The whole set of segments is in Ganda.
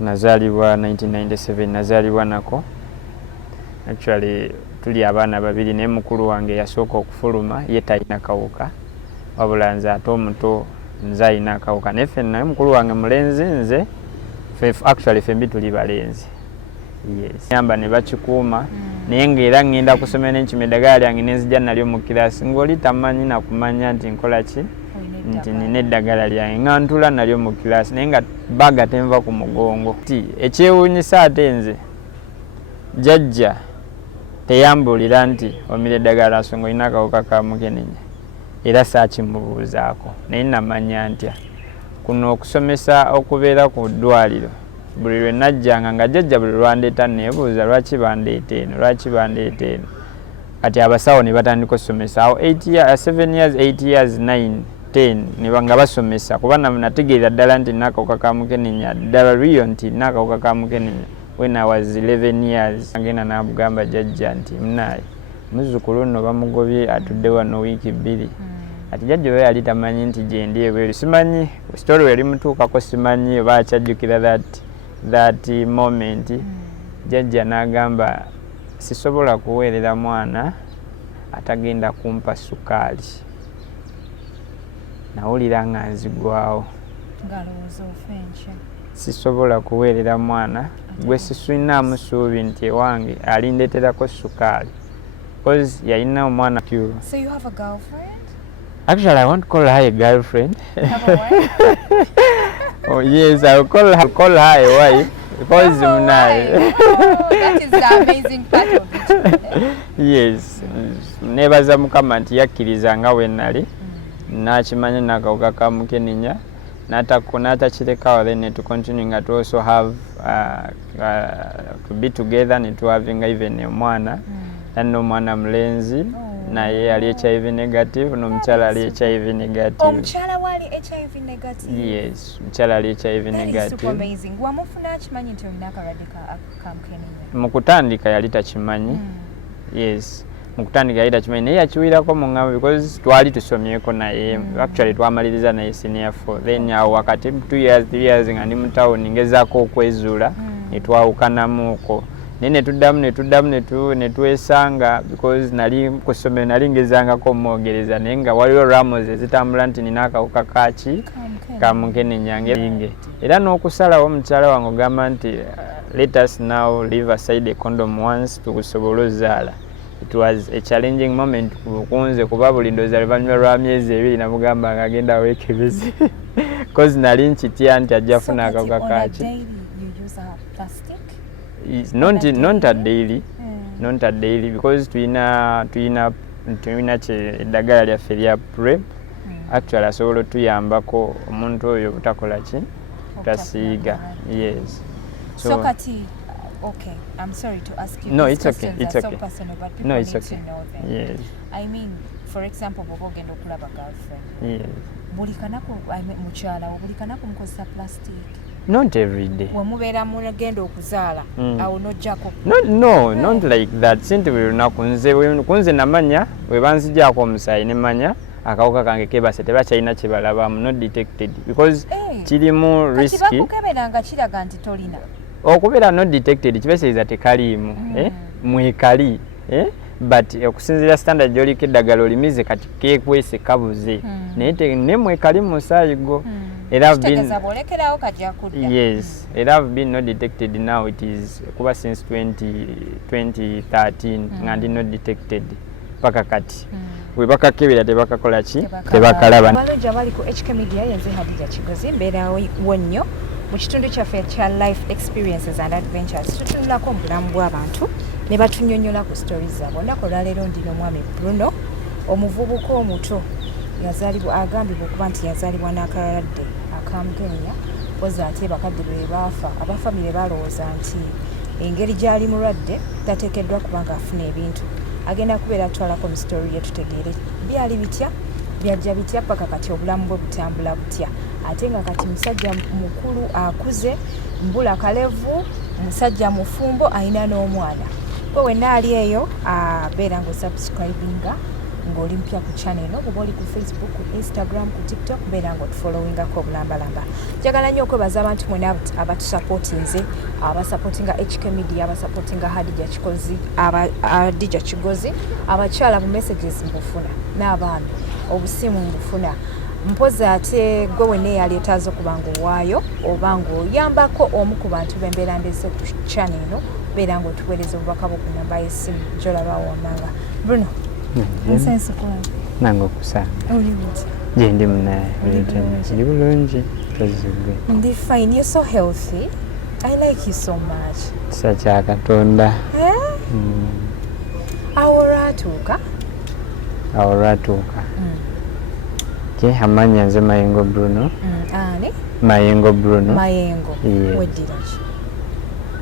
nazalibwa 1997 nazalibwa nako actually tuli abaana babiri naye mukulu wange yasooka okufuluma ye talina kawuka wabula nze ate omuto nze alina akawuka naye ffe naye mukulu wange mulenzi nze actually fembi tuli balenzi yes yamba ne bakikuuma naye ng'era ngenda kusomera n'enkima eddagala lyange nenzija nalyo mu kirasi ng'oli tamanyi nakumanya nti nkola ki nti nina eddagala lyange nga ntula nalyo mu kirasi naye nga baga tenva ku mugongo ti ekyewuunyisa ate nze jjajja teyambulira nti omira eddagala nsonga olina akawuka ka mukenenya era saakimubuuzaako naye namanya ntya kuno okusomesa okubeera ku ddwaliro buli lwe najjanga nga jjajja buli lwandeeta neebuuza lwaki bandeeta eno kati abasawo ne batandika okusomesa awo 7 years 8 years 9 10 nga basomesa kuba nategeera ddala nti nina akawuka ka mukenenya ddala riyo nti nina akawuka ka mukenenya when I was 11 years agenda n'amugamba jjajja nti munaye muzzukulu nno bamugobye atudde wano wiiki 2 ati jjajja we yali tamanyi nti gyendi ebweru simanyi story yali mutuukako simanyi oba akyajjukira that moment jjajja n'agamba sisobola kuweerera mwana atagenda kumpa sukaali nawulira nga nzigwawo sisobola kuweerera mwana gwe sisinaamu ssuubi nti ewange alindeeterako sukaali because yalina omwana tu. So you have a girlfriend? Actually, I won't call her a girlfriend. You have a wife? Oh yes, I'll call her a wife because Oh, that is the amazing part of it. Yes, nebaza mukama nti yakkiriza nga bwe nali nakimanya n'akawuka ka mukenenya n'atakirekawo then to continue nga to also have to be together ne to having even omwana n'omwana mulenzi naye yali HIV negative n'omukyala ali HIV negative. Omukyala wali HIV negative? Yes, mukyala ali HIV negative. That is super amazing. Wamufuna akimanyi nti olina akalwadde ka mukenenya? Mu kutandika yali takimanyi. Yes. Mukutandika yali takimanyi naye yakiwirako mu ngamba because twali tusomyeko naye actually twamaliriza naye senior 4 then awo wakati 2 years 3 years nga ndi mu town ngezaako okwezuula ne twawukanamuuko naye ne twesanga because nali ku ssomero nali ngezangako omwogereza naye nga waliwo ramos ezitambula nti nina akawuka kaki ka mukenenya nge era n'okusalawo omukyala wange ogamba nti let us now leave aside a condom once tukusobola ozaala. It was a challenging moment kunze kuba buli ndooza luvannyuma lwa myezi 2 namugamba nga agenda aweekebeze because nali nkitya nti ajja funa akawuka kaki. Not a daily. Not a daily because tulina eddagala lyaffe lya PrEP actually asobola otuyambako omuntu oyo obutakola ki tasiiga. Yes. So kati okay, I'm sorry to ask you. No, it's okay. It's okay. So personal, but people no, it's need okay. to know them. Yes. I mean, for example, bobo gendo kulaba girlfriend. Yes. Bulikanako mukyala bulikanako mukozesa plastic. Not every day. Wamubeera mu gendo okuzaala awo nojjako. No, not like that. Sinti buli lunaku nze namanya we banzigyako omusaayi ne manya akawuka kange kebase tebakyalina kye balabamu not detected because kirimu risky. Bakukeberanga kiraga nti tolina. Okubeera not detected kibeesereza tekaliimu mwekali but okusinziira standard gy'oliko eddagala olimize kati keekwese kabuze naye ne mwekali mu musaayi gwo. Yes, it have been not detected now. It is kuba since 2013 nga ndi not detected paka kati we bakakebera tebakakola ki tebakalaba. Balungi abali ku HK Media yenze Hadija Kigozi mbeerawo nnyo mu kitundu kyaffe kya life experiences and adventures tutunulako obulamu bw'abantu ne batunyonnyola ku stories zaabwe. Olunaku olwaleero ndino omwami Bruno omuvubuka omuto yazaalibwa agambibwa okuba nti yazaalibwa n'akalwadde akamukenenya poza ate bakadde bwe baafa abafamire balowooza nti engeri gy'ali mulwadde tateekeddwa kubanga afuna ebintu agenda kubeera atwalako mu story ye tutegeere byali bitya byajja bitya paka kati obulamu bwe butambula butya ate nga kati musajja mukulu akuze mbula kalevu musajja mufumbo alina n'omwana. Bwe wenna ali eyo abeera ng'osubscribinga ng'oli mpya ku channel eno, oba oli ku Facebook, ku Instagram, ku TikTok, beera ng'otufollowingako obulambalamba. Njagala nnyo okwebaza abantu mwena abatusapootinze, abasapootinga HK Media, abasapootinga Hadija Kigozi, abakyala bu messages mbufuna, n'abaami obusimu mbufuna. Mpozi ate gwe wenna yaleetaaza okuba ng'owaayo oba ng'oyambako omu ku bantu b'embeera ndese ku channel eno, beera ng'otuweereza obubaka bwo ku namba y'essimu gy'olaba wammanga. Bruno, nsensi kulange. Nange okusanga. Oli buti? Gye ndi munaye. Ndi bulungi. Tozigwe. Ndi fine. You're so healthy. I like you so much. Kisa kya Katonda. Awo olwatuuka? Awo olwatuuka. Amanya nze Mayengo Bruno. Ani? Mayengo Bruno. Mayengo. Weddira ki?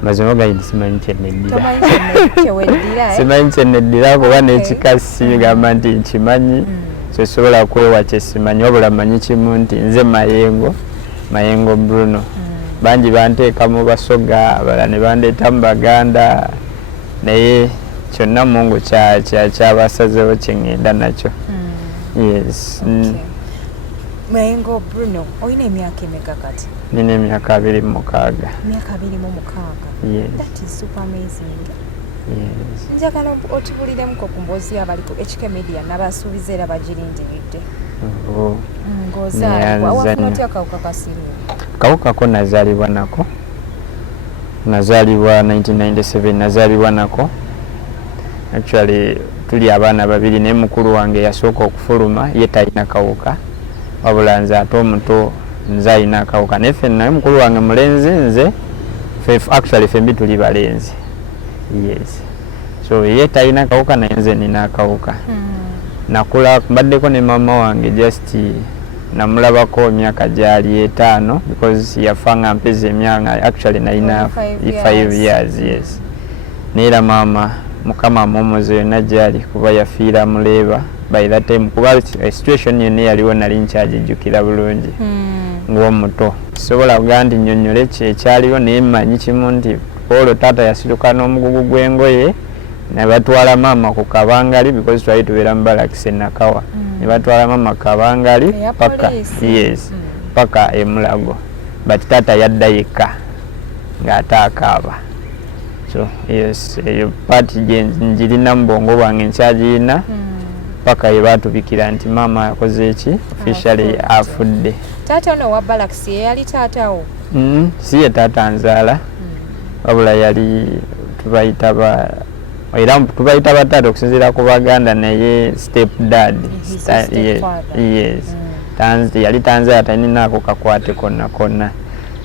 Mazima gayidi simanyi kyeneddira. Tomanyi kyeweddira? Simanyi kyeneddira kuba n'ekikasi gamba nti nkimanyi. So sobola kwewa kyesimanyi wabula manyi kimu nti nze Mayengo Bruno. Bangi banteeka mu basoga, abalala ne bandeeta mu Baganda, naye kyonna Mungu kyabasazeewo kye ŋŋenda nakyo. Yes. Mayengo Bruno, olina emyaka emeka kati? Nina emyaka 26. Emyaka 26? Yes. That is super amazing. Yes. Njagala otubuliremu ku mboozi abali ku HK Media n'abasuubiza era bagirindiridde. Ng'ozaalibwa wafuna otya akawuka ka siriimu? Akawuka ko nazaalibwa nako. Nazaalibwa 1997, nazaalibwa nako. Actually tuli abaana babiri naye mukulu wange yasooka okufuluma, ye talina kawuka. Wabula nze ate omuto nze alina akawuka. Naye ffe naye mukulu wange mulenzi, nze actually fembi tuli balenzi. Yes. So ye talina kawuka naye nze nina akawuka. Nakula mbaddeko ne mama wange just namulabako emyaka gyali 5 because yafanga mpeza emyaka actually nalina 5 years. Yes. Neera mama mukama momozo yonna gyali kuba yafiira muleeba by that time kuba situation yonna yaliwo nali nkyagijjukira bulungi ng'omuto. Sobola kugaa nti nnyonnyole ekyaliwo naye mmanyi kimu nti olwo taata yasituka n'omugugu gw'engoye ne batwala mama ku Kabangali because twali tubeera mu Balakisi Nakawa. Ne batwala mama Kabangali paka e Mulago, but taata yadda yekka ng'ate akaaba. So yes, eyo paati gye njirina mu bwongo bwange nkyagirina paka ye baatubikira nti mama yakoze eki officially afudde. Taata ono wa Balakisi yali taatawo? Si ye taata nzaala, wabula yali tubayita bataata okusinziira ku Baganda, naye step dad. Yes. Yali tanzaala, talinaako kakwate konna konna.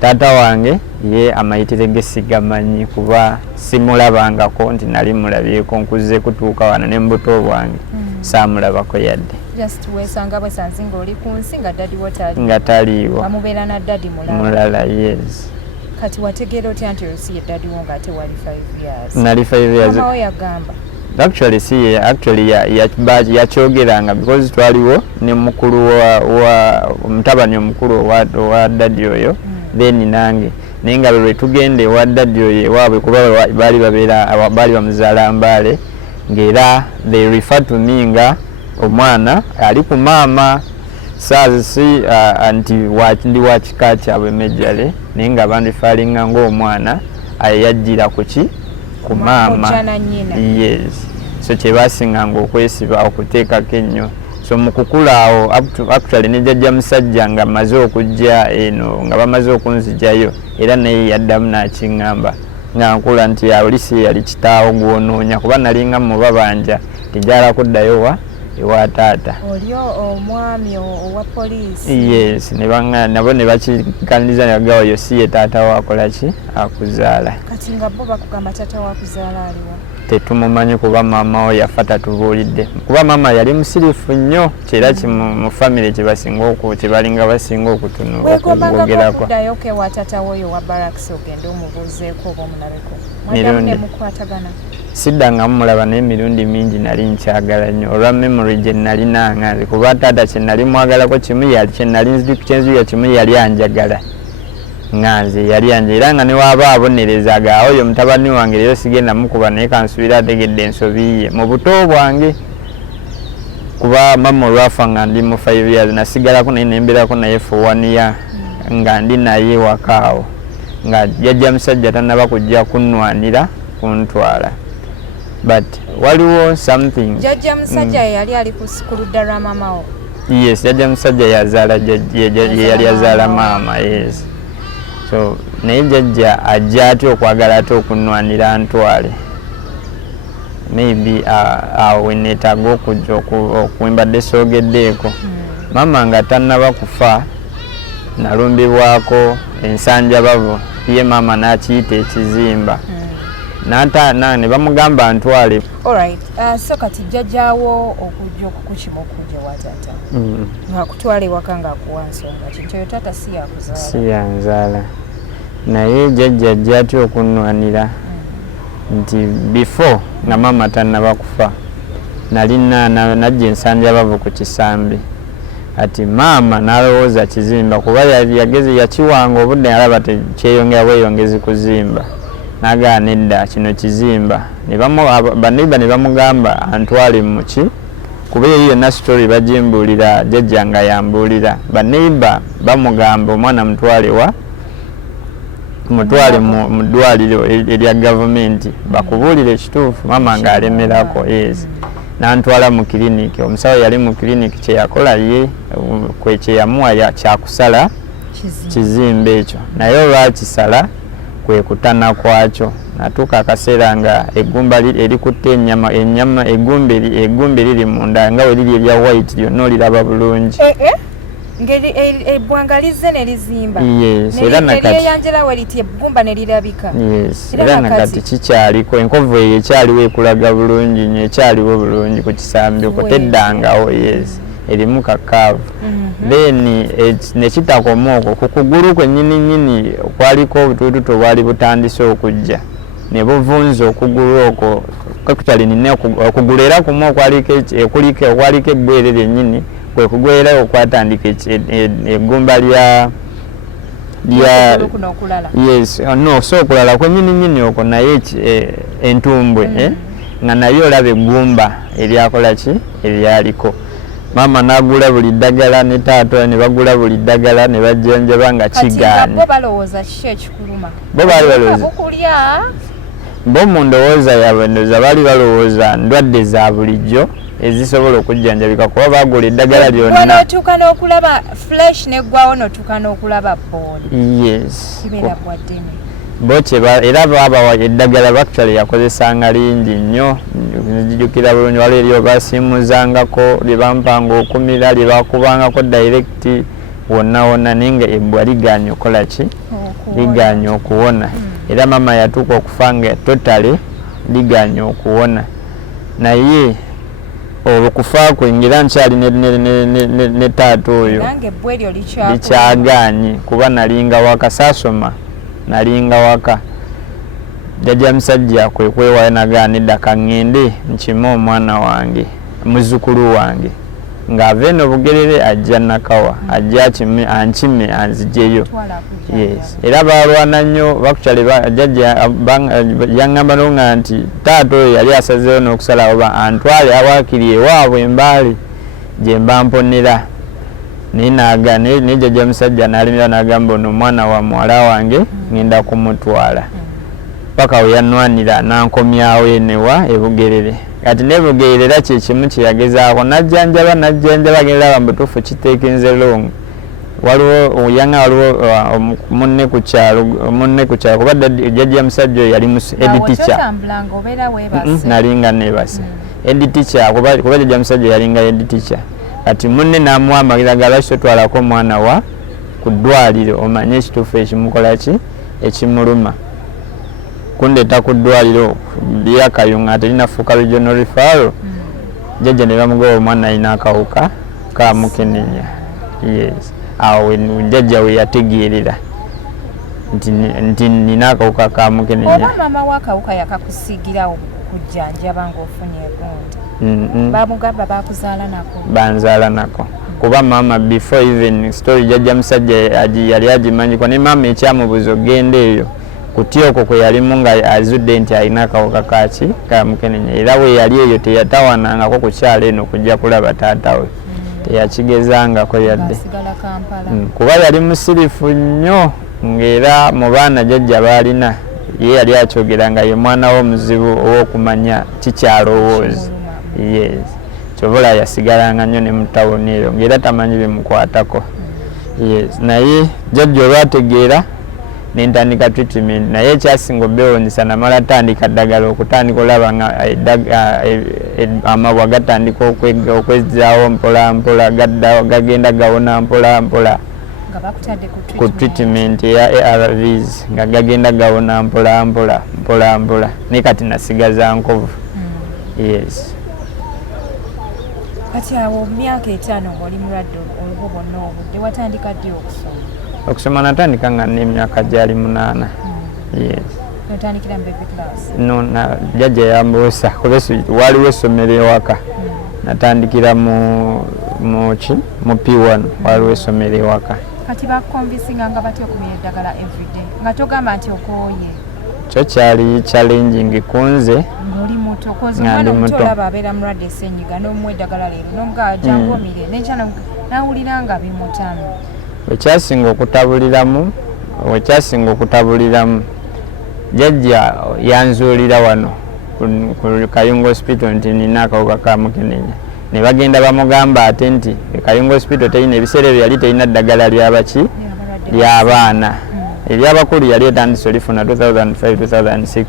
Taata wange ye amayitire ge sigamanyi kuba simulabangako nti nali mulabyeko nkuze kutuuka wano ne mbuto bwange saamulabako yadde. Just wesanga bwesanze ng'oli ku nsi nga dadi wo nga taliiwo. Bamubeera na dadi mulala. Yes. Kati wategeera otya nti olusi ye dadi wo ng'ate wali 5 years? Nali 5 years. Mama we yagamba? Actually si actually yakyogeranga because twaliwo ne mukulu wa mutabani omukulu wa dadi oyo. Then nange naye nga lwe tugende wa dadi oyo ewaabwe kuba baali bamuzaala Mbale, ng'era they refer to me nga omwana ali ku maama saazi anti ndi wa kika kyabwe Mejjale, naye nga bandifaalinga ng'omwana yajjira ku maama. Yes. So kye baasinganga okwesiba okuteekako ennyo. So mu kukula awo actually ne jjajja musajja nga maze okujja eno nga bamaze okunzijayo, era naye yaddamu n'akiŋŋamba nga nkula nti olisi yali kitaawo gw'onoonya kuba nalinga mu babanja tijala kuddayo ewa taata. Olio omwami owa poliisi? Yes. Nabo ne bakikaniriza ne bagawa yo si ye taata wakola ki akuzaala. Kati nga bo bakugamba taata wakuzaala aliwa? Tetumumanyi kuba maama we yafa tatubuulidde. Kuba maama yali musirifu nnyo, kyera mu family kyebalinga basinga okwogerako. Weegombanga okuddayo ewa taata woyo wa Balakisi ogende omubuuzeeko oba omulabeko? Mwaddamu ne mukwatagana? Siddangamu mulaba naye emirundi mingi nali nkyagala nnyo olwa memory gye nali nangaze kuba taata kye nali mwagalako kyenzuya kimu yali anjagala. Nganze yali anje era nga ne waba abonerezaga oyo mutabani wange leero sigenda mukuba naye kansubira ategedde ensobi ye mu buto bwange kuba mama olwafa nga ndi mu 5 years nasigalako naye nembeerako naye for 1 year nga ndi naye wakaawo nga jjajja musajja tannaba kujja kunnwanira kuntwala but waliwo something jjajja musajja yali ali ku ludda lwa mamawo. Yes, jjajja musajja yazaala yali azaala maama. Yes, so naye jjajja ajja atya okwagala ate okunnwanira ntwale maybe awe neetaaga okujja okumbadde soogeddeeko maama nga tannaba kufa nalumbibwako ensanjabavu ye maama n'akiyita ekizimba ne bamugamba ntwale. Alright, so kati jjajjaawo okujja okukukima okujja wa taata ng'akutwala ewaka ng'akuwa nsonga kintu eyo taata si yakuzaala si yanzaala naye jjajja ajja atya okunnwanira nti before nga maama tannaba kufa nali najja ensanjabavu ku kisambi ati maama n'alowooza kizimba kuba yageze yakiwanga obudde alaba tekyeyongera bweyongezi kuzimba n'agaana edda kino kizimba baneiba ne bamugamba antwale muki kuba eyo yonna story bagimbuulira jjajja nga yambuulira baneiba bamugamba omwana mutwale mu ddwaliro erya gavumenti bakubuulira ekituufu maama ng'alemerako. Yes, n'antwala mu kiriniki omusawo yali mu kiriniki kyeyakola ye kyeyamuwa kyakusala kizimbe ekyo naye olwakisala kwe kutana kwakyo natuuka akaseera nga eggumba erikutte eggumba eriri munda nga we liri erya white lyonna oliraba bulungi ngeri ebbwanga lizze ne lizimba. Yes, era nakati yanjera we liti eggumba ne lirabika. Yes, era nakati kikyaliko enkovu eyo ekyaliwo ekulaga bulungi nnyo ekyaliwo bulungi ku kisambi okwo teddangawo. Yes, erimu kakaavu. Then nekitakoma okwo ku kugulu kwennyini kwaliko obutuututu bwali butandise okujja ne buvunza okugulu okwo kakutali nina okugulu era kumu okwaliko ebbwere lyennyini kwe kugwera okwatandika eggumba lya yes no so okulala kwennyini okwo naye entumbwe nga nayo olaba eggumba eryakola ki eryaliko. Maama n'agula buli ddagala ne taata ne bagula buli ddagala ne bajjanjaba nga kigaanye. Bo balowooza kiki ekikuluma? Bo baali balowooza bo mu ndowooza yaabwe ndowooza baali balowooza ndwadde za bulijjo ezisobola okujjanjabika kuba bagula eddagala lyonna. N'otuuka n'okulaba flesh neggwawo n'otuuka n'okulaba bbooni. Yes. Kibeera bwaddene. Bo era babawa eddagala actually yakozesanga lingi nnyo nzijukira bulungi waliwo eryo basiimuzangako lye bampanga okumira lye bakubangako direct wonna naye nga ebbwa ligaanye okukola ki ligaanye okuwona era maama yatuuka okufa nga totale ligaanye okuwona naye okufa kwe ngira nkyali ne taata oyo likyagaanye kuba nalinga waka saasoma nalinga waka jjajja musajja kwe kwewaayo nagaanidda kaŋŋende nkime omwana wange muzzukulu wange ng'ava eno Bugerere ajja Nakawa ajja ankime anzijeyo. Yes, era balwana nnyo bakukyale jjajja yaŋŋamba nonga nti taata oyo yali asazeewo n'okusalawo antwale awaakiri ewaabwe embaale gye mba mponera naye jjajja musajja n'alimira n'agamba ono omwana wa muwala wange ngenda kumutwala paka we yannwanira n'ankomyawo enewa e Bugerere. Kati ne Bugerere era kyekimu kye yagezaako najjanjaba genderaba mbutuufu kiteekenze long waliwo munne ku kyalo kuba jjajja musajja oyo yali head teacher nalinga neebase head teacher kuba jjajja musajja yalinga head teacher. Kati munne n'amuwa amagezi lwaki totwalako omwana wa ku ddwaliro omanye ekituufu ekimukola ki ekimuluma kundeeta ku ddwaliro lyakayunga terinafuuka regional referral jjajja ne bamugaba omwana alina akawuka ka mukenenya. Yes, awo jjajja we yategeerera nti nina akawuka ka mukenenya. Oba maama w'akawuka yakakusiigirawo kujjanjaba ng'ofunye egonda bamugamba bakuzaala nako banzaala nako kuba maama before even story jjajja musajja yali agimanyiko ne maama ekyamubuuza ogenda eyo kutya okwo kwe yalimu nga azudde nti alina akawuka kaki ka mukenenya era we yali eyo teyatawanangako ku kyalo eno kujja kulaba taata we teyakigezangako yadde kuba yali musirifu nnyo ng'era mu baana jjajja baalina ye yali akyogera nga ye mwana w'omuzibu ow'okumanya kikyalowoozi yes kyobola yasigalanga nnyo ne mu tawuni eyo ng'era tamanyi bimukwatako yes naye jjajja olwategeera nentandika treatment naye ekyasinga obewonyesa namala tandika ddagala okutandika olaba nga amabwa gatandika okwezzaawo mpola mpola gagenda gawona mpola mpola ku treatment eya ARVs nga gagenda gawona mpola mpola mpola mpola naye kati nasigaza nkovu yes. Kati awo myaka 5 ng'oli mulwadde olwo bwonna obudde watandika ddi okusoma? Okusoma natandika nga n'emyaka gyali 8 yes. Notandikira mu baby class? No, jjajja yambuusa kuba waliwo essomero ewaka natandikira mu P1 waliwo essomero ewaka. Kati bakukonvinsinga nga batya okumira eddagala everyday nga togamba nti okooye? Kyo kyali challenging kunze ng'oli muto kozi omwana omuto olaba abeera mulwadde essenyiga n'omuwa eddagala leero n'omugaa jangu omire n'enkyala n'awulira nga bimutamu. Wekyasinga okutabuliramu jjajja yanzuulira wano ku Kayunga Hospital nti nina akawuka ka mukenenya ne bagenda bamugamba ate nti Kayunga Hospital terina ebiseera ebyo yali terina ddagala lyabaki ly'abaana eryabakulu yali etandise olifuna 2005-2006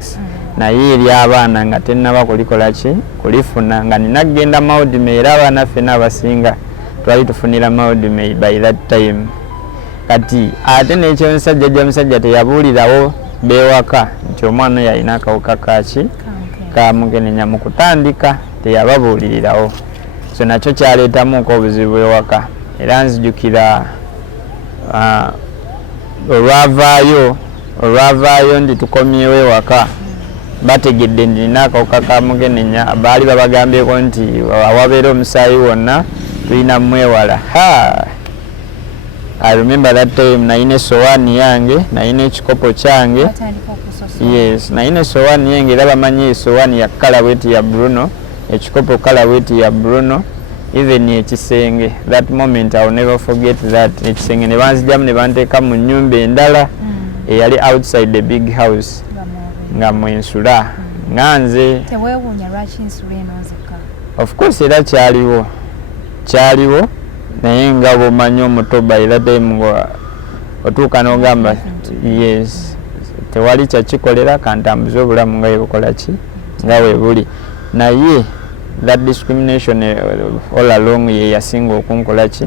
naye ery'abaana nga tennaba kulikola ki kulifuna nga nina kgenda Maudime era abaana ffenna abasinga twali tufunira Maudime by that time. Kati ate n'ekyomusajja jja musajja teyabuulirawo beewaka nti omwana oyo alina akawuka kaki ka mukenenya mu kutandika teyababuulirirawo so nakyo kyaleetamuko obuzibu ewaka era nzijukira olwavaayo ndi tukomyewo ewaka bategedde nina akawuka ka mukenenya baali babagambyeko nti awabeera omusaayi wonna tulina mwewala. I remember that time naine sowaani yange naine ekikopo kyange yes naine sowaani yange era bamanyi sowaani ya kalaweti ya Bruno ekikopo kalaweti ya Bruno even ekisenge that moment I will never forget that ekisenge ne banzijamu ne banteeka mu nnyumba endala eyali outside the big house nga mwensula nga nze teweewuunya lwaki ensula eno nzekka of course era kyaliwo naye nga bw'omanyi omutoba era time nga otuuka n'ogamba yes tewali kyakikolera kantambuza obulamu nga webukola ki nga webuli naye that discrimination all along ye yasinga okunkola ki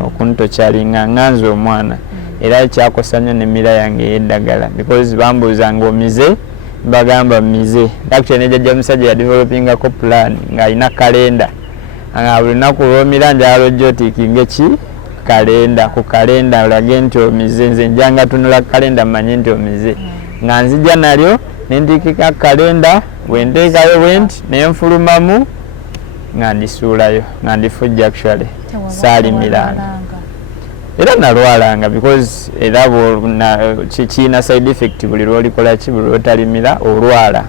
okuntokyalinga nganze omwana era kyakosa nnyo n'emmira yange ey'eddagala because bambuuzanga omize bagamba mize actually nejjajja musajja yadevelopingako plan ng'alina kalenda nga buli lunaku lw'omira njala ojja otiikinge ki kalenda ku kalenda olage nti omize nze njanga tunula kalenda manye nti omize nga nzija nalyo nentikika kalenda bwenteekayo bwenti nenfulumamu nga ndisuulayo nga ndifujja actually saalimiranga era nalwalanga because era kiina side effect buli lwolikola ki buli lwotalimira olwala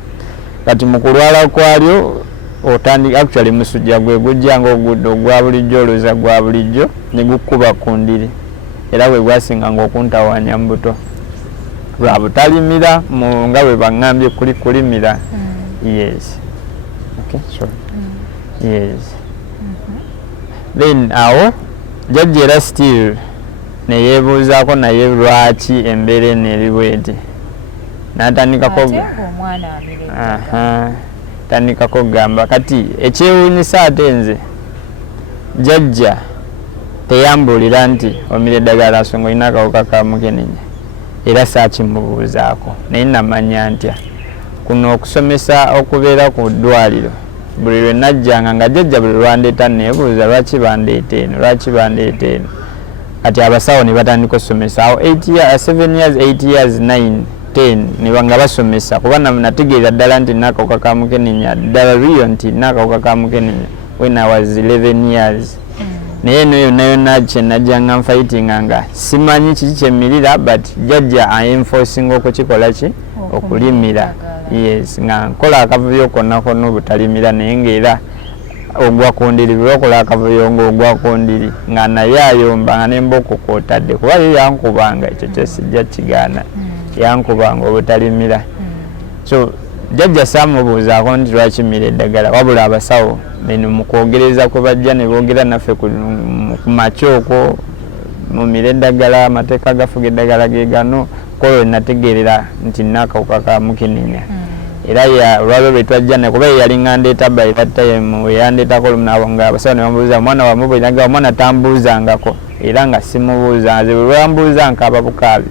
kati mu kulwala kwalyo otandika actually musujja gwe gujjanga ogudde ogwa bulijjo oluza gwa bulijjo ne gukuba ku ndiri era bwe gwasinga ng'okuntawanya mu buto lwa butalimira nga bwe baŋŋambye kulimira yes okay sure yes then awo jjajja era still ne yeebuuzaako naye lwaki embeera eno eri bweti n'atandikako tandikako gamba kati ekyewuunyisa ate nze jjajja teyambuulira nti omira eddagala nsonga olina akawuka ka mukenenya era saakimubuuzaako naye namanya ntya kuno okusomesa okubeera ku ddwaliro buli lwe najjanga nga jjajja buli lwandeeta neebuuza lwaki bandeeta eno kati abasawo ne batandika okusomesa awo 7 years 8 years 9 10 nga basomesa kuba nategeera ddala nti nina akawuka ka mukenenya ddala riyo nti nina akawuka ka mukenenya when I was 11 years naye eno yonna kye najjanga nfightinga nga simanyi kiki kyemmirira but jjajja aenforcing okukikola ki okulimira yes nga nkola akavuyo konna konna obutalimira naye ngaera ogwa ku ndiri lwokola akavuyo ng'ogwa ku ndiri nga naye ayomba nga n'emboko kw'otadde kuba ye yankubanga ekyo kyesijja kigaana yankubanga obutalimira so jjajja saamubuuzaako nti lwaki mmira eddagala wabula abasawo eno mu kwogereza kwe bajja ne boogera naffe ku makya okwo mumira eddagala amateeka agafuga eddagala ge gano kolo nategeerera nti n'akawuka ka mukenenya era olwalwo lwe twajja ne kuba yalinga ndeeta by that time weyandeetako olumunabo nga abasawo ne bamubuuza omwana wamubuliraga omwana tambuuzangako era nga simubuuza nze bwe bambuuza nkaaba bukaabi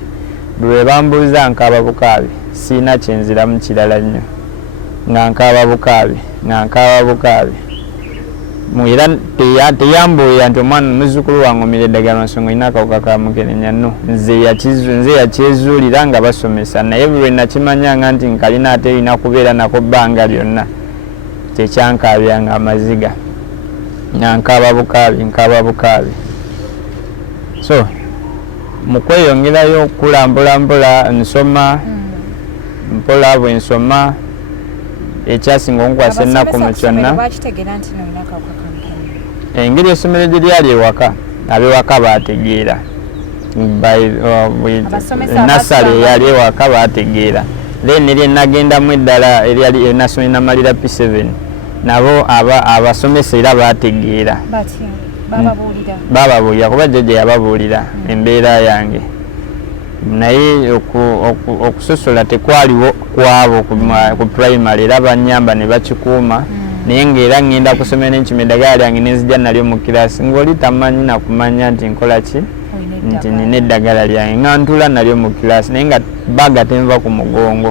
bwe bambuuza nkaaba bukaabi siina kyenziramu kirala nnyo nga nkaaba bukaabi era teyambuulira nti omwana muzzukulu wange omira eddagala nsonga olina akawuka ka mukenenya no nze yakyezuulira nga basomesa naye bwe nakimanyanga nti nkalina ate erina kubeera nako bbanga lyonna kyekyankaabyanga amaziga nga nkaaba bukaabi so mu kweyongerayo okukula mpolampola nsoma mpola bwe nsoma ekyasinga onkwasa ennaku mu kyonna engeri essomero gye lyali ewaka ab'ewaka baategeera nasale eyali ewaka baategeera then erye nagendamu eddala eryali nasome namalira P7 nabo abasomesa era baategeera bababuulira kuba jjajja yababuulira embeera yange naye okusosola tekwaliwo kwabo ku primary era banyamba ne bakikuuma naye ngaera ngenda kusomera nenkima eddagala lyange nenzija nalyo mu kirasi ng'oli tamanyi nakumanya nti nkola ki nti nina eddagala lyange nga ntula nalyo mu kirasi naye nga baaga tenva ku mugongo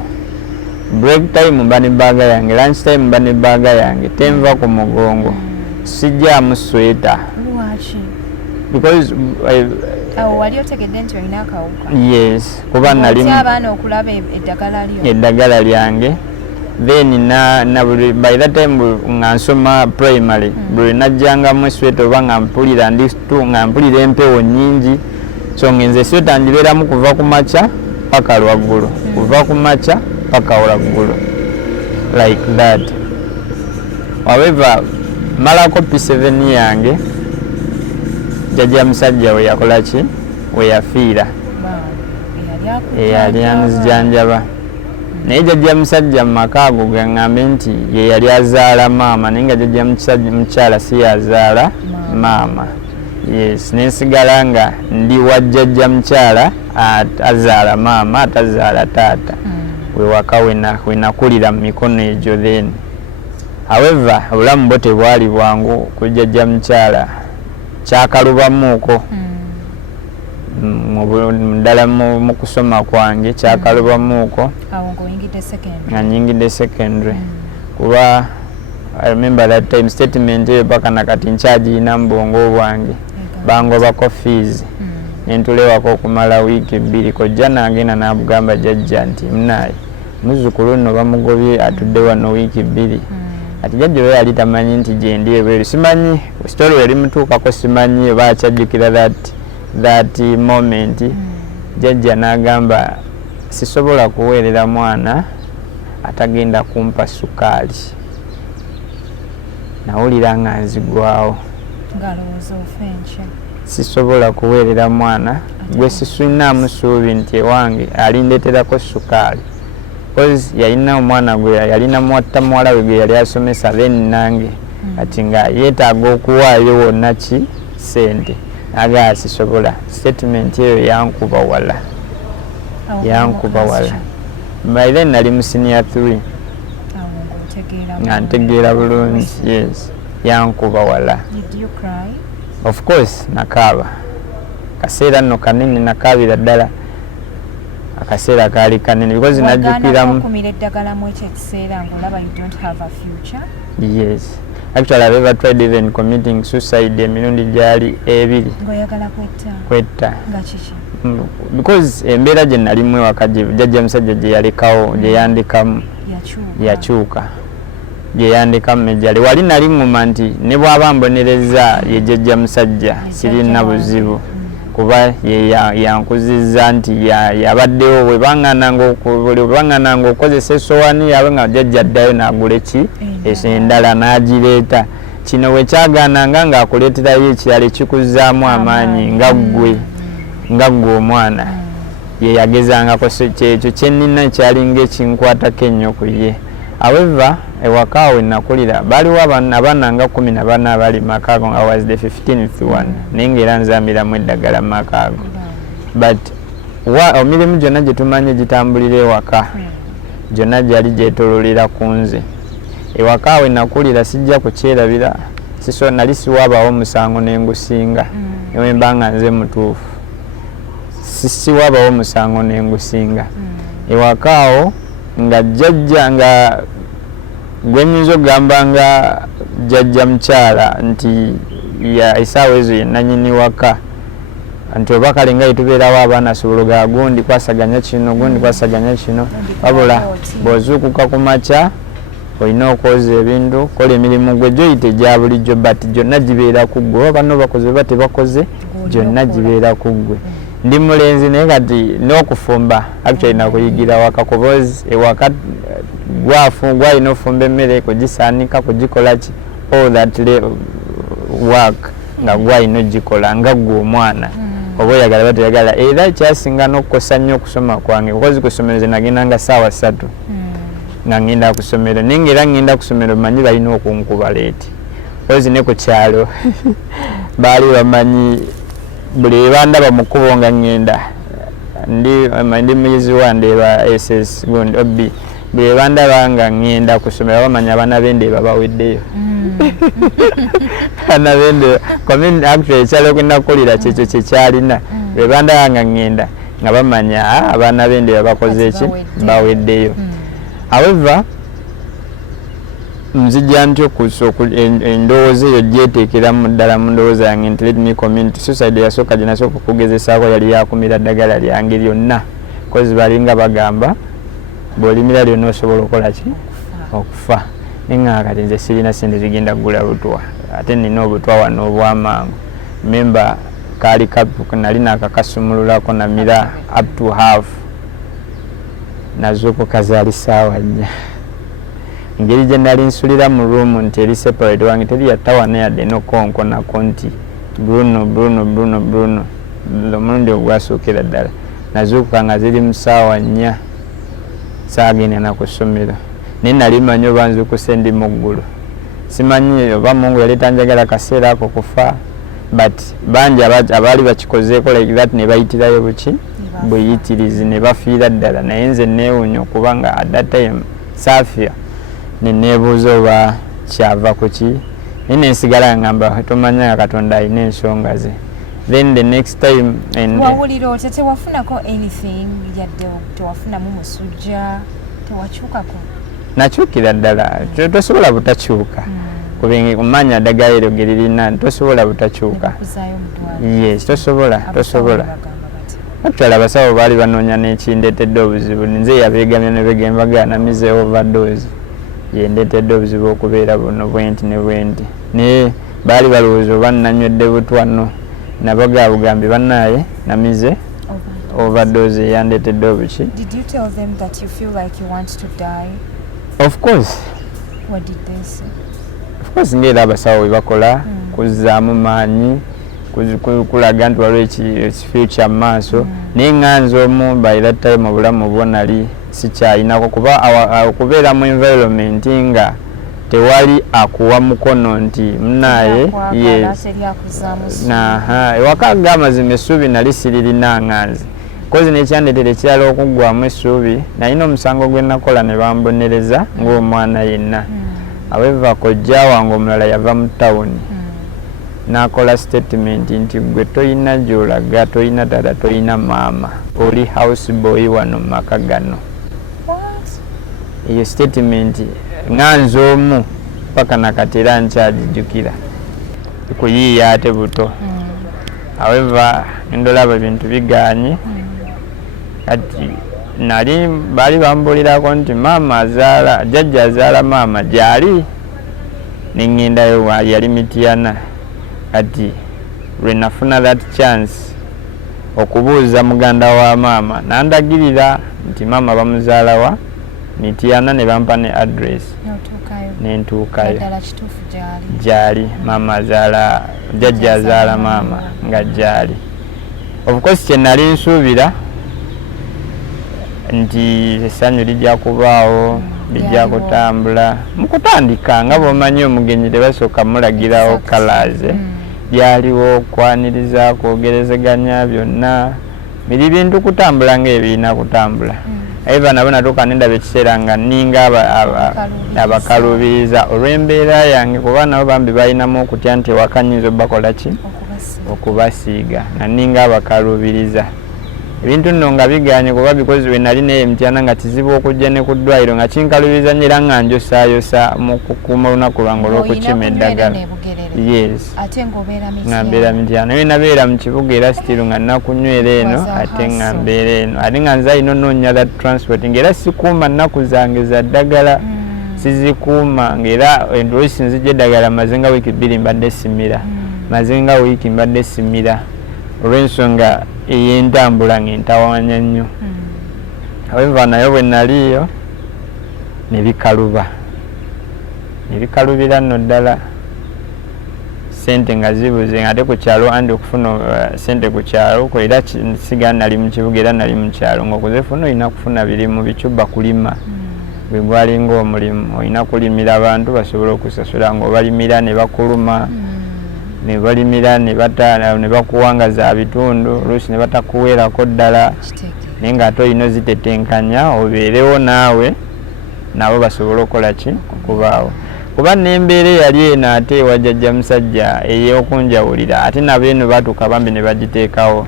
break time mba ne baaga yange lunch time mba ne baaga yange tenva ku mugongo sijjaamu sweta because wali otegedde nti olina akawuka yes kuba nali abaana okulaba eddagala lyange then by that time nga nsoma primary bwe najjangamu esweta oba nga mpulira nga mpulira empewo nnyingi so ngenze esweta ngibeeramu kuva ku makya paka lwaggulu kuva ku makya paka lwaggulu like that however malako P7 yange jjajja musajja we yakola ki we yafiira eyali anzijanjaba naye jjajja musajja mu maka ago gaŋŋambe nti ye yali azaala maama naye nga jjajja mukyala si yazaala maama yes nensigala nga ndi wa jjajja mukyala azaala maama atazaala taata wewaka we nakulira mu mikono egyo then however obulamu bwo tebwali bwangu ku jjajja mukyala kyakalubamuuko ddala mu kusoma kwange kyakalubamuuko nga nyingidde secondary kuba I remember that time statement eyo paka nakati nkyagiyina mu bwongo bwange bangobako fees nentulewako okumala wiiki 2 kojja nagenda nabugamba jjajja nti munaye muzzukulu nno bamugobye atudde wano wiiki 2 ati jjajja we yali tamanyi nti gyendi ebweru simanyi story yali mutuukako simanyi oba akyajjukira that moment jjajja n'agamba sisobola kuweerera mwana atagenda kumpa sukaali nawulira nga nzigwawo sisobola kuweerera mwana gwe sisinaamu suubi nti ewange alindeeterako sukaali because yalina omwana gwe yalina muwala we gwe yali asomesa then nange kati nga yeetaaga okuwaayo wonna ki sente nagaa sisobola statement eyo yankuba wala by then nali mu senior 3 nga ntegeera bulungi yes yankuba wala of course nakaaba kaseera nno kanene nakaabira ddala akaseera kaali kanene because najjukiramu yes actually I've ever tried even committing suicide emirundi gyali 2 kwetta because embeera gye nalimu ewaka jjajja musajja gye yalekawo gye yandikamu yakyuka gye yandika mejjali wali nali nguma nti ne bw'aba mbonereza ye jjajja musajja sirina buzibu kuba yankuzizza nti yabaddewo bwe baŋŋananga okozesa essowaani yaabwe nga jjajja addayo n'agula endala n'agireeta kino bwe kyagaananga ng'akuleeterayo ekirala ekikuzzaamu amaanyi nga ggwe omwana ye yagezangako kyekyo kyennina kyalinga ekinkwatako ennyo ku ye. However ewaka awo nakulira baaliwo abaana nga 14 abali maka ago nga was the 15th one naye ng'era nzamiramu eddagala maka ago but emirimu gyonna gye tumanyi gitambulira ewaka gyonna gyali gyetololera ku nze. Ewaka awo nakulira sijja kukyerabira nali siwaabawo omusango nengusinga newe mba nga nze mutuufu siwaabawo omusango nengusinga. Ewaka awo nga jjajja nga gwe nnyinza okugamba nga jjajja mukyala nti essaawa ezo ye nannyini waka nti oba kale nga yetubeerawo abaana asobologa gundi kwasaganya kino gundi kwasaganya kino wabula bw'ozuukuka ku makya olina okwoza ebintu kola emirimu gwe gyoyite gya bulijjo but gyonna gibeera ku ggwe oba bano bakoze oba tebakoze gyonna gibeera ku ggwe. Ndi mulenzi naye kati n'okufumba actually nakuyigira waka kubozi ewaka gwalina ofumba emmere kugisaanika kugikola ki all that work nga gwalina ogikola nga ggwe omwana oba oyagala ba toyagala. Era kyasinga n'okukosa nnyo okusoma kwange kukozi ku ssomero ze nagendanga ssaawa 3 nga ngenda ku ssomero naye ng'era ngenda ku ssomero manyi balina okunkuba leeti kozi ne ku kyalo baali bamanyi buli bandaba mu kkubo nga ngenda ndi muyizi wa Ndeeba SS gundi obi buli bandaba nga ngenda ku ssomero bamanya abaana b'Endeeba baweddeyo abaana b'Endeeba community actually ekyalo kwe nakulira kyekyo kyekyalina buli bandaba nga ngenda nga bamanya abaana b'Endeeba bakoze eki baweddeyo. However nzijja ntyo endowooza eyo gyeteekeramu ddala mu ndowooza yange nti let me community suicide yasooka gye nasooka okugezesaako yali yakumira ddagala lyange lyonna kozi balinga bagamba bw'olimira lyonna osobola okukola ki okufa naye nga kati nze sirina sente zigenda kugula butwa ate nina obutwa wano obw'amangu memba kaali nali nakakasumululako namira up to half nazuuko kazaali ssaawa 4 engeri gye nali nsulira mu room nti eri separate wange teri yattawana yadde nokonko nako nti Bruno omulundi ogwasookera ddala nazuukuka nga ziri mu ssaawa 4 saagenda na ku ssomero naye nali manyi oba nzuukuse ndi mu ggulu simanyi oba Mungu yali tanjagala kaseera ako kufa but bangi abaali bakikozeeko like that ne bayitirayo buki buyitirizi ne bafiira ddala naye nze neewuunya okuba nga at that time saafya neneebuuza oba kyava ku ki naye nensigala ngamba tomanya nga Katonda alina ensonga ze. Then the next time wawulira otya tewafunako anything yadde tewafunamu musujja tewakyukako? Nakyukira ddala tosobola butakyuka kumanya ddagala eryo ge lirina tosobola butakyuka. Yes, tosobola actually abasawo baali banoonya n'ekindeetedde obuzibu nze yabeegamya ne begamba ganamize overdose yendeetedde obuzibu okubeera buno bwenti ne bwenti naye baali balowooza oba nanywedde butwano nabagabugambye bannaaye namize overdose yandeetedde obuki. Did you tell them that you feel like you want to die? Of course. What did they say? Of course ng'era abasawo webakola kuzzaamu maanyi kulaga nti waliwo ekifuture mu maaso naye ŋŋanza omu by that time obulamu bwo nali sikyayinako kuba okubeera mu environment nga tewali akuwa mukono nti munaaye ewaka g'amazima essuubi nali siririna ŋŋanzi kozi nekyandeetera ekirala okuggwamu essuubi nalina omusango gwe nakola ne bambonereza ng'omwana yenna. However kojja wange omulala yava mu tawuni nakola statement nti gwe toyina gy'olaga toyina dada toyina maama oli house boy wano mu maka gano. Eyo statement ŋŋanza omu paka nakati era nkyagijjukira kuyiiya ate buto. However ndolaba bintu biganye kati nali bali bambulirako nti maama azaala jjajja azaala maama gyali neŋŋendayo yali Mityana kati lwe nafuna that chance okubuuza muganda wa maama nandagirira nti maama bamuzaala wa Mityana ne bampa ne address nentuukayo gyali maama azaala jjajja azaala maama nga gyali of course kye nali nsuubira nti essanyu lijja kubaawo lijja kutambula mu kutandika nga bw'omanyi omugenyi tebasooka mulagirawo kalaaze byaliwo okwaniriza kwogerezeganya byonna biri bintu kutambula ng'ebirina kutambula eva nabo natuuka nendaba ekiseera nga ninga abakalubiriza olw'embeera yange kuba nabo bambi balinamu okutya nti ewakanyinza obakola ki okubasiiga nga ninga abakalubiriza ebintu nno nga biganye kuba bikozi we nali naye Mityana nga kizibu okujja ne ku ddwaliro nga kinkalubiriza nnyo era nga njosaayosa mu kukuuma olunaku lwange olw'okukima eddagala yes nga mbeera Mityana naye nabeera mu kibuga era sitiru nga nnakunywera eno ate nga mbeera eno ate nga nze alina onoonya that transport ng'era sikuuma nnaku zange za ddagala sizikuuma ng'era endoosi nzijja eddagala maze nga wiiki 2 mbadde simira maze nga wiiki mbadde simira olw'ensonga ey'entambula ng'entawanya nnyo however naye bwe naliyo ne bikalubira nno ddala sente nga zibuze ate ku kyalo andi okufuna sente ku kyalo era sigala nali mu kibuga era nali mu kyalo ng'okuzifuna olina kufuna birimu bicuba kulima bwe gwalinga omulimu olina kulimira abantu basobole okusasula ng'obalimira ne bakuluma ne balimira ne bakuwangaza bitundu oluusi ne batakuweerako ddala naye ng'ate olina ozitetenkanya obeerewo naawe nabo basobole okukola ki okubaawo kuba n'embeera eyali eno ate ewa jjajja musajja ey'okunjawulira ate nabo eno baatuuka bambi ne bagiteekawo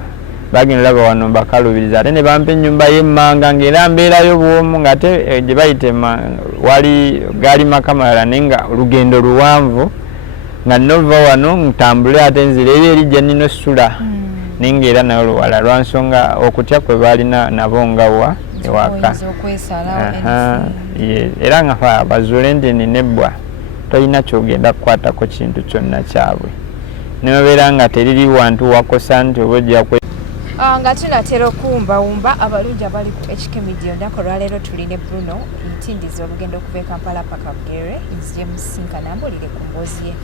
bagenda olaba wano bakalubiriza ate ne bampa ennyumba y'emmanga ng'era mbeerayo bwomu ng'ate gye bayite wali gaali maka malala naye nga olugendo luwanvu nga nova wano ntambule ate nzira eyo eri gye nnina ossula naye ng'era nayo luwala lwa nsonga okutya kwe baalina nabo ngawa ewaka era nga bazuule nti ninebbwa tolina kyogenda kukwatako kintu kyonna kyabwe nebabeera nga teriri wantu wakosa nti oba ojja nga tunatera okuwumbawumba abalungi abali ku HK Media olunaku olwaleero tulina Bruno ntindiza olugendo okuva e Kampala paka Bugere nzije musinkana mbulire ku mboozi ye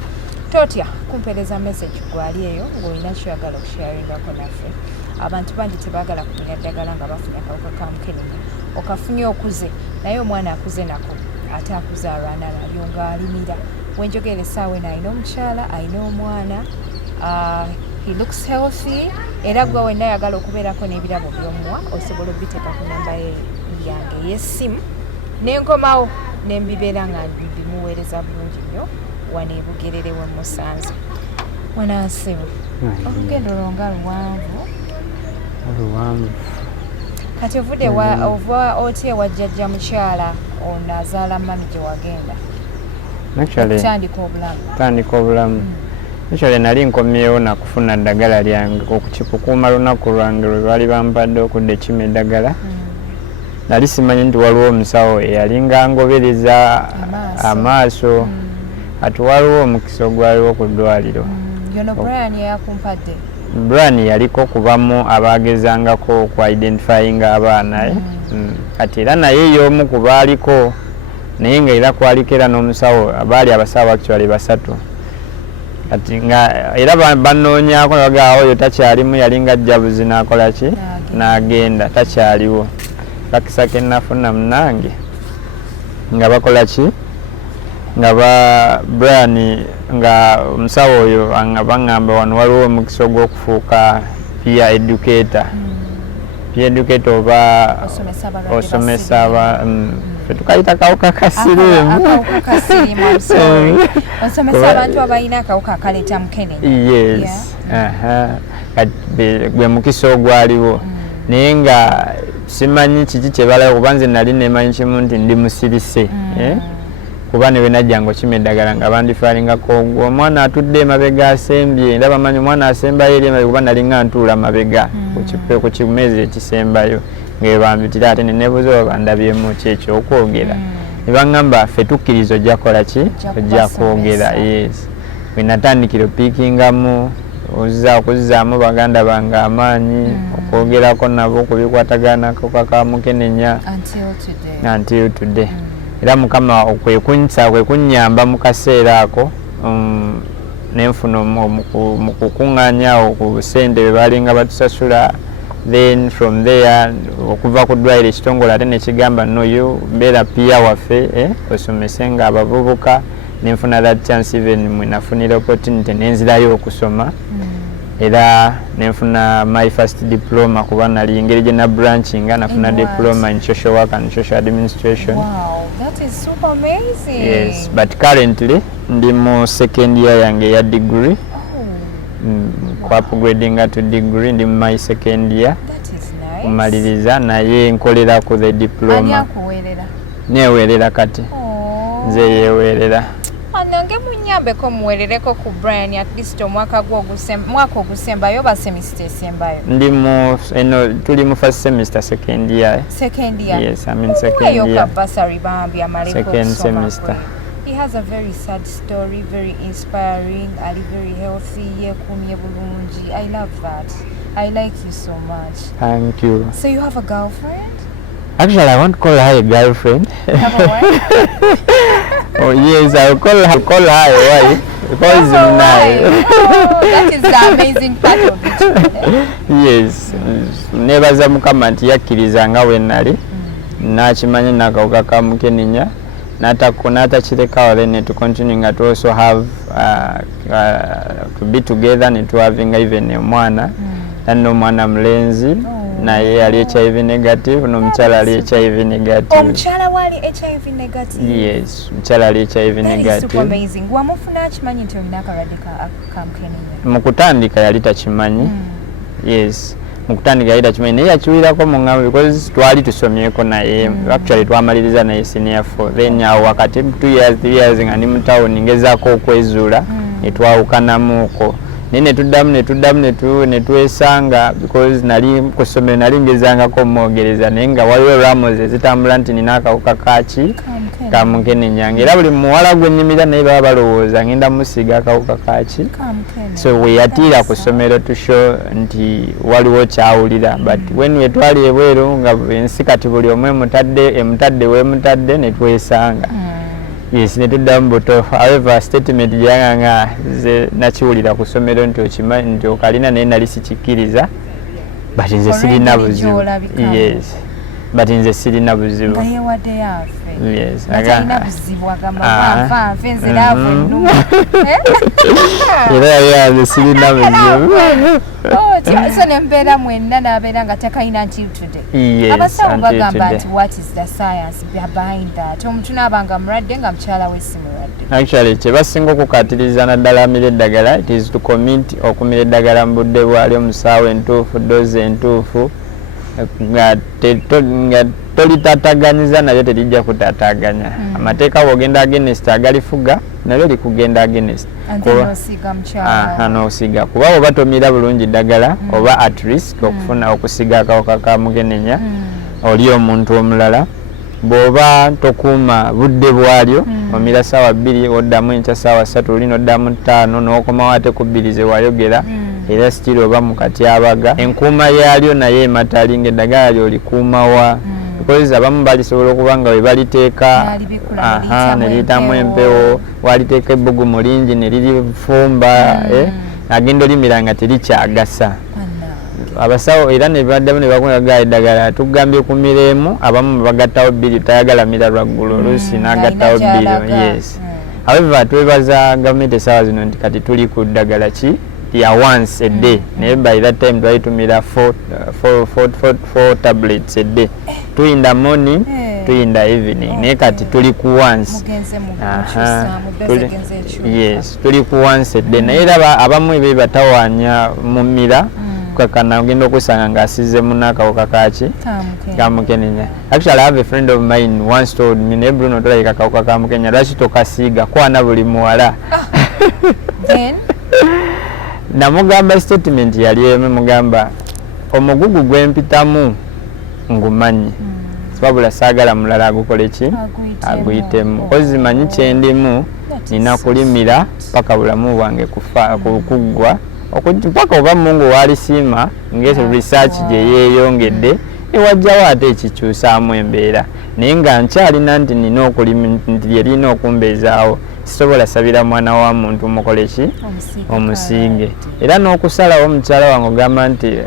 totya kumpeereza message gwali eyo ng'olina kyoyagala okusharingako naffe abantu bangi tebaagala kumenya ddagala nga bafunye akawuka ka mukenenya okafunye okuze naye omwana akuze nako ate akuze alwana nalyo ng'alimira wenjogera essaawa eno alina omukyala alina omwana he looks healthy era gwe wenna ayagala okubeerako n'ebirabo by'omuwa osobola obiteeka ku namba yange ey'essimu n'enkomawo nembibeera nga mbimuweereza bulungi nnyo wano e Bugerere we musanze wanansibu olugendo lwonga luwanvu kati ovudde ova otya wa jjajja mukyala ono azaala mami gye wagenda tandika obulamu Actually nali nkomyewo nakufuna ddagala lyange okukikukuuma lunaku lwange lwe baali bampadde okudde kima eddagala nali simanyi nti waliwo omusawo eyalinga ngobereza amaaso ati waliwo omukisa ogwaliwo ku ddwaliro Brian yaliko kubamu abaagezangako ku identifyinga abaana kati era naye y'omu ku baaliko naye nga era kwaliko era n'omusawo baali abasawo actually 3 kati nga era banoonyaako nebagaawo oyo takyalimu yalinga jjabuzi n'akola ki n'agenda takyaliwo kakisa ke nafuna munange nga bakola ki nga Brian nga omusawo oyo baŋŋamba wano waliwo omukisa ogw'okufuuka peer educator oba osomesa tukayita kawuka ka siriimu osomesa abantu abalina akawuka akaleeta mukenenya yes gwe mukisa ogwaliwo naye nga simanyi kiki kyebalaba kuba nze nali nemanyi kimu nti ndi musirise kuba ne bwe najja ng'okima eddagala nga bandifaalingako ogwo omwana atudde emabega asembye era bamanyi omwana asembayo eri emabega kuba nali nga ntuula mabega ku kimeezi ekisembayo ngebambitira ate nenebuuza oba bandabyemu ki ekyokwogera ne baŋŋamba ffe tukkiriza ojja kukola ki ojja kwogera. Yes, bwe natandikira opiikingamu okuzzaamu baganda bange amaanyi okwogerako nabo ku bikwataganako kakamukenenya until today. Era mukama kwekunnyamba mu kaseera ako nenfuna mu kukuŋŋaanyawo ku ssente bwe balinga batusasula. Then from there okuva ku ddwaliro ekitongole ate nekigamba noyo mbeera pia waffe osomese nga abavubuka nenfuna that chance even mwe nafunira opportunity nenzirayo okusoma era nenfuna my first diploma kuba nali engeri gye na branchinga nafuna diploma in social work and social administration. Wow, that is super amazing. Yes, but currently ndi mu second year yange ya degree. Ku upgrading to degree ndi my second year. That is nice. Kumaliriza naye nkolera ku the diploma. Ani akuweerera? Neweerera kati. Nze yeweerera. Nange munyambeko muweerereko ku Brian at least omwaka ogusembayo oba semester esembayo? Ndi tuli mu first semester second year. Second year? Yes, I mean second year. Basari bambi amaleko second semester. He has a very sad story, very inspiring, ali very healthy, yekumye bulungi. I love that. I like you so much. Thank you. So you have a girlfriend? Actually, I won't call her a girlfriend. You have a wife? Oh yes, I'll call her a wife. Because that is the amazing part of it. Yes. Nebaza mukama nti yakkiriza nga we nali. Nakimanya nakawuka ka mukenenya. Natakirekawo then to continue to also have to be together and to having even omwana and omwana mulenzi naye ali HIV negative n'omukyala ali HIV negative. Omukyala wali HIV negative? Yes, omukyala ali HIV negative. That is super amazing. Wamufuna akimanyi nti olina akalwadde ka mukenenya? Mu kutandika yali takimanyi. Yes. Mukutandika yali takimanyi naye yakiwirako mu ngamba because twali tusomyeko naye actually twamaliriza naye senior 4 then awo wakati 2 years 3 years nga ndi mu town ngezaako okwezuula netwawukanamuuko naye netwesanga because nali kusomero nali ngezangako omwogereza naye nga waliwo ramozi ezitambula nti nina akawuka kaki kamukenenya era buli muwala gwe nnyimira naye baba balowooza ngenda musiiga akawuka kaki so weyatiira ku ssomero tusho nti waliwo kyawulira but when wetwali ebweru nga ensi kati buli omu emutadde wemutadde netwesanga yes netuddamu buto however statement gyanganga ze nakiwulira ku ssomero nti okimanyi nti okalina naye nali sikikkiriza but nze sirina buzibu. Yes, but nze sirina buzibu. Yes, agamba buzibu agamba nfe nziraavu ennuma era yayanze sirina buzibu. So nembeera mwenna n'abeera nga takalina until today. Yes, abasawo bagamba nti what is the science behind that? Omuntu n'abanga mulwadde nga mukyala we si mulwadde. Actually kye basinga okukatiriza naddala amira eddagala it is to commit okumira eddagala mu budde bwali omusaawo entuufu dozi entuufu nga tolitataganyiriza nalyo terijja kutataganya. Amateeka bw'ogenda against agalifuga nalyo likugenda against. N'osiga kuba oba tomira bulungi ddagala oba at risk okufuna okusiga akawuka ka mukenenya oli omuntu omulala bw'oba tokuuma budde bwalyo omira ssaawa 2 oddamu enkya ssaawa 3 oli n'oddamu 5 n'okomawo ate ku 2 ze wayogera era sitiri oba mu katyabaga enkuuma yaalyo naye ematali ng'eddagala lyolikuumawa because abamu balisobola okuba nga we baliteeka ne liyitamu empewo waliteeka ebbugumu lingi ne lirifumba agenda olimira nga terikyagasa. Abasawo era ne baddamu ne bakunagaga eddagala tugambye ku miremu abamu bagattawo 2 tayagala mira lwaggulu oluusi n'agattawo 2. Yes, however twebaza gavumenti essaawa zino nti kati tuli ku ddagala ki ya once a day naye by that time twali tumira 4 tablets a day, 2 in the morning 2 in the evening naye kati tuli ku once. Yes, tuli ku once a day naye era abamu ebe batawaanya mu mira kakana ogenda okusanga ng'asizze munakawuka kaki kamukenenya. Actually I have a friend of mine once told me ne Bruno tolabika akawuka kamukenenya lwaki tokasiiga kwana buli muwala. Then namugamba statement yali emu mugamba omugugu gwempitamu ngumanyi wabula saagala mulala agukole ki aguyitemu kozi manyi kyendimu nina kulimira paka bulamu bwange kuggwa paka oba mungu walisiima research gye yeeyongedde ewajjawo ate ekikyusaamu embeera naye nga nkyalina nti nina okulima nti lyerina okumbeezaawo sisobola sabira mwana wa muntu mukole ki omusiige era n'okusalawo mukyala wange ogamba nti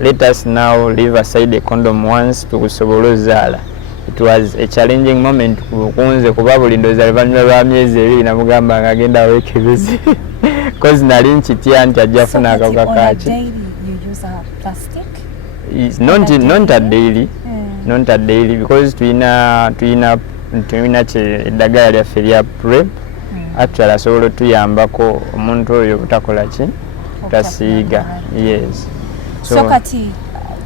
let us now leave aside a condom once tukusobola ozaala. It was a challenging moment kunze kuba buli ndooza luvannyuma lwa myezi 2 namugamba nga agenda aweekebeze because nali nkitya nti ajja funa akawuka kaki. Not a daily, not a daily because tulina eddagala lyaffe lya PrEP actually asobola otuyambako omuntu oyo butakola ki tasiiga. Yes. So kati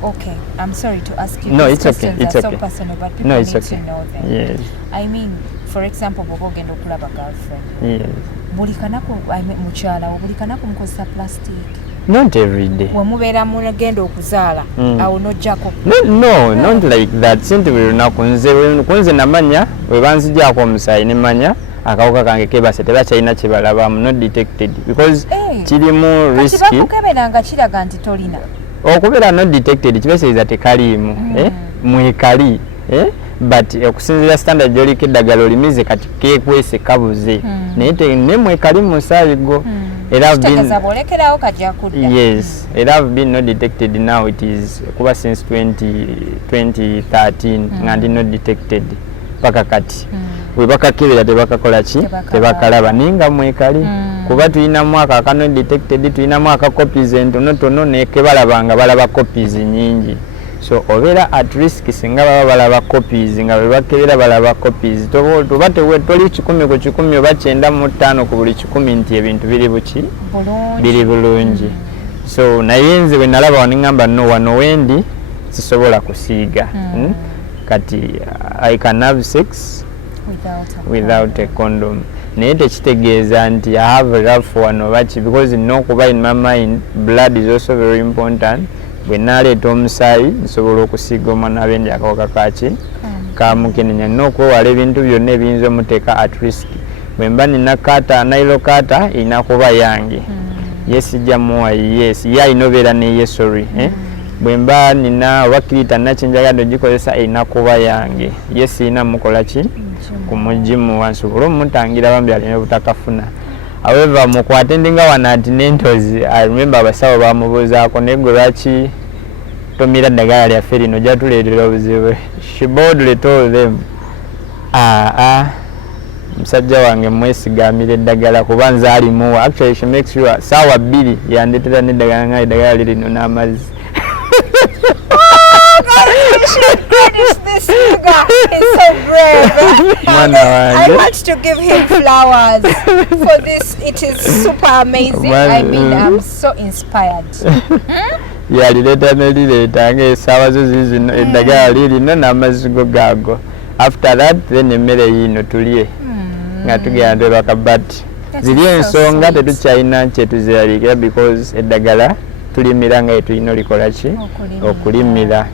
okay, I'm sorry to ask you. No, it's okay. It's okay. So personal, but people no, it's need okay. to know them. Yes. I mean, for example, bobo gendo kulaba girlfriend. Yes. Bulikanako mukyala obulikanako mukozesa plastic. Not every day. Wamubeera mugenda okuzaala awo nojjako. No, not like that. Sinti buli lunaku nze namanya bwe banzigyako omusaayi ne manya akawuka kange kebase tebakyalina kye balabamu not detected because kirimu risky. Bakukeberanga kiraga nti tolina. Okubeera not detected kibeesereza tekaliimu mwekali but okusinziira standard gy'oliko eddagala olimize kati keekwese kabuze naye nemwekali mu musaayi gwo. Yes, it have been not detected now. It is kuba since 2013 nga ndi not detected paka kati we bakakebera tebakakola ki tebakalaba ninga mwekali kuba tulina mwaka aka not detected tulina mwaka copies entonotono nekebalabanga balaba copies nyingi so obeera at risk singa baba balaba copies nga bebakebera balaba copies toba toli 10 ku 10 oba 95 ku buli 10 nti ebintu biri buki biri bulungi so naye nze bwe nalaba waningamba no wano wendi sisobola kusiiga kati I can have sex without a condom naye tekitegeeza nti I have a love for wano baki because nokuba in my mind blood is also very important. Bwe naleeta omusaayi nsobola okusiiga omwana bendi akawuka kaki kamukenenya n'okwewala ebintu byonna ebiyinza omuteeka at risk. Bwe mba nina kata nailo kata erina kuba yange yes jamuwa yes ye alina obeera ne ye sorry bwe mba nina wakirita nakinjagadde ogikozesa erina kuba yange yes erina mukola ki kumugimuwa nsobole omutangira bambi alina obutakafuna. However, mukwatendinga wana antinentals, I remember abasawo bamubuuzaako naye gwe lwaki tomira ddagala lyaffe lino jatuleetera obuzibu. She boldly told them, musajja wange mwesigamira eddagala kuba nze alimuwa. Actually, she makes sure saawa 2 yandetera n'eddagala nga eddagala lirino n'amazzi. This nigga is so brave. I want to give him flowers for this. It is super amazing. I mean, I'm so inspired. Yalileta nelileta ng'esaawa zo zizino eddagala lirino n'amazzi go gaago. After that, then emmere yino tulye nga tugenda twebaka but ziri ensonga tetukyalina kyetuziraliikira because eddagala tulimira nga yetulina olikola ki okulimira.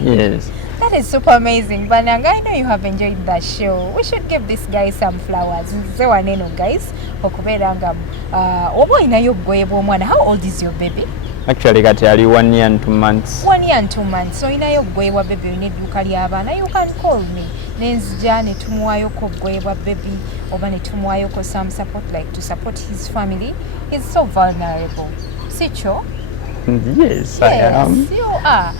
Yes. That is super amazing. Bananga, I know you have enjoyed that show. We should give this guy some flowers. Zewaneno guys. Okuberanga obo inayo bwebo mwana. How old is your baby? Actually kati ali 1 year and 2 months. 1 year and 2 months. So inayo bwebwa baby unedduka ly'abaana. You can call me. Nenzija ne tumuwayoko bwebwa baby oba ne tumuwayoko some support like to support his family. He's so vulnerable. Sicho? Yes, I am. Yes, you are.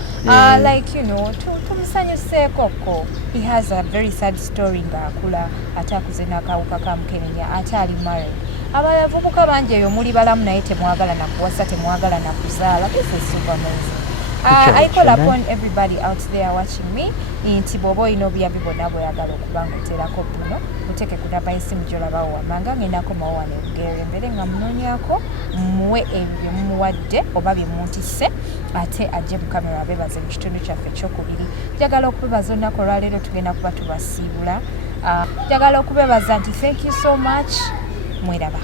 Like, you know, tumusanyuse koko. He has a very sad story nga akula atakuze n'akawuka ka mukenenya ate ali married. Abavubuka bangi eyo muli balamu naye temwagala na kuwasa temwagala na kuzaala. This is super amazing. I call upon everybody out there watching me nti bw'oba olina obuyambi bwonna bw'oyagala okuba ng'oteerako buno muteeke ku namba y'essimu gy'olaba wammanga ng'enako mawowa ne Bugerere mbere nga munoonyako muwe ebyo bye mumuwadde oba bye muntisse ate ajje mu kamera abeebaze mu kitundu kyaffe ekyokubiri. Njagala okubeebaza olunaku olwaleero tugenda kuba tubasiibula. Njagala okubeebaza nti thank you so much. Mweraba.